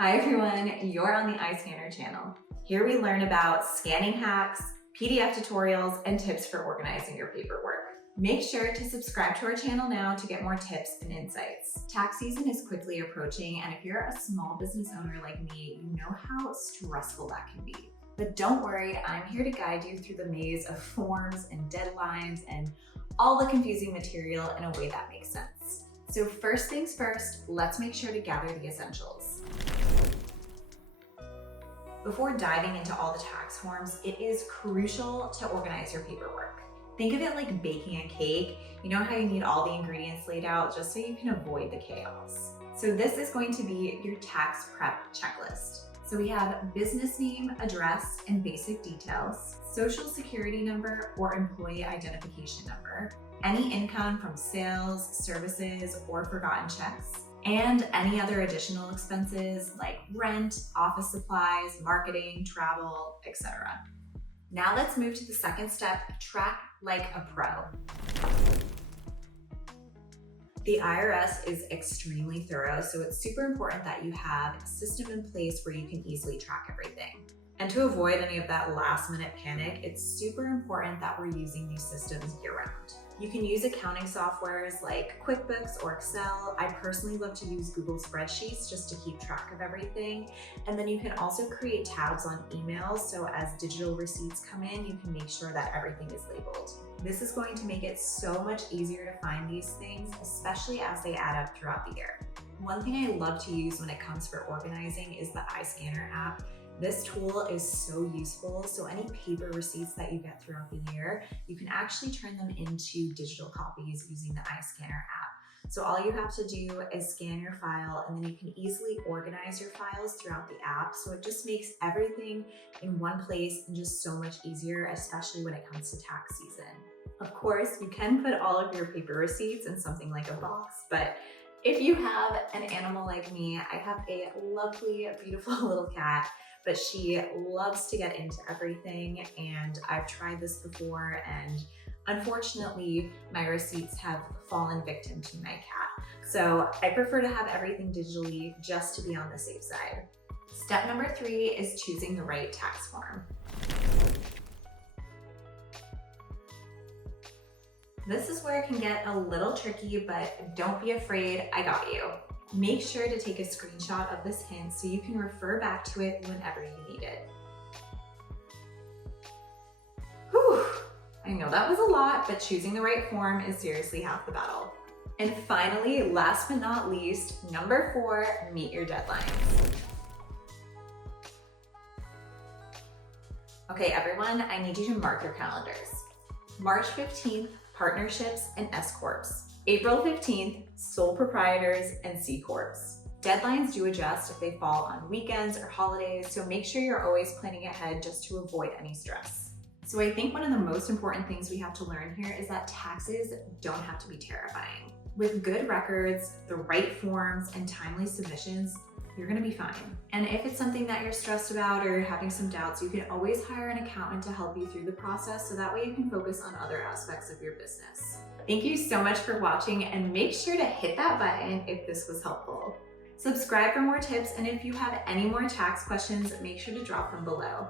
Hi everyone, you're on the iScanner channel. Here we learn about scanning hacks, PDF tutorials, and tips for organizing your paperwork. Make sure to subscribe to our channel now to get more tips and insights. Tax season is quickly approaching, and if you're a small business owner like me, you know how stressful that can be. But don't worry, I'm here to guide you through the maze of forms and deadlines and all the confusing material in a way that makes sense. So first things first, let's make sure to gather the essentials. Before diving into all the tax forms, it is crucial to organize your paperwork. Think of it like baking a cake. You know how you need all the ingredients laid out just so you can avoid the chaos. So this is going to be your tax prep checklist. So we have business name, address, and basic details, social security number or employee identification number, any income from sales, services, or forgotten checks, and any other additional expenses like rent, office supplies, marketing, travel, etc. Now let's move to the second step, track like a pro. The IRS is extremely thorough, so it's super important that you have a system in place where you can easily track everything. And to avoid any of that last minute panic, it's super important that we're using these systems year-round. You can use accounting softwares like QuickBooks or Excel. I personally love to use Google Spreadsheets just to keep track of everything. And then you can also create tabs on emails, so as digital receipts come in, you can make sure that everything is labeled. This is going to make it so much easier to find these things, especially as they add up throughout the year. One thing I love to use when it comes for organizing is the iScanner app. This tool is so useful, so any paper receipts that you get throughout the year, you can actually turn them into digital copies using the iScanner app. So all you have to do is scan your file, and then you can easily organize your files throughout the app. So it just makes everything in one place and just so much easier, especially when it comes to tax season. Of course, you can put all of your paper receipts in something like a box, but if you have an animal like me, I have a lovely, beautiful little cat, but she loves to get into everything, and I've tried this before, and unfortunately, my receipts have fallen victim to my cat. So I prefer to have everything digitally just to be on the safe side. Step number 3 is choosing the right tax form. This is where it can get a little tricky, but don't be afraid, I got you. Make sure to take a screenshot of this hint so you can refer back to it whenever you need it. Whew, I know that was a lot, but choosing the right form is seriously half the battle. And finally, last but not least, number 4, meet your deadlines. Okay, everyone, I need you to mark your calendars. March 15th, partnerships and S-Corps. April 15th, sole proprietors and C-Corps. Deadlines do adjust if they fall on weekends or holidays, so make sure you're always planning ahead just to avoid any stress. So I think one of the most important things we have to learn here is that taxes don't have to be terrifying. With good records, the right forms, and timely submissions, you're gonna be fine. And if it's something that you're stressed about or you're having some doubts, you can always hire an accountant to help you through the process, so that way you can focus on other aspects of your business. Thank you so much for watching, and make sure to hit that button if this was helpful. Subscribe for more tips, and if you have any more tax questions, make sure to drop them below.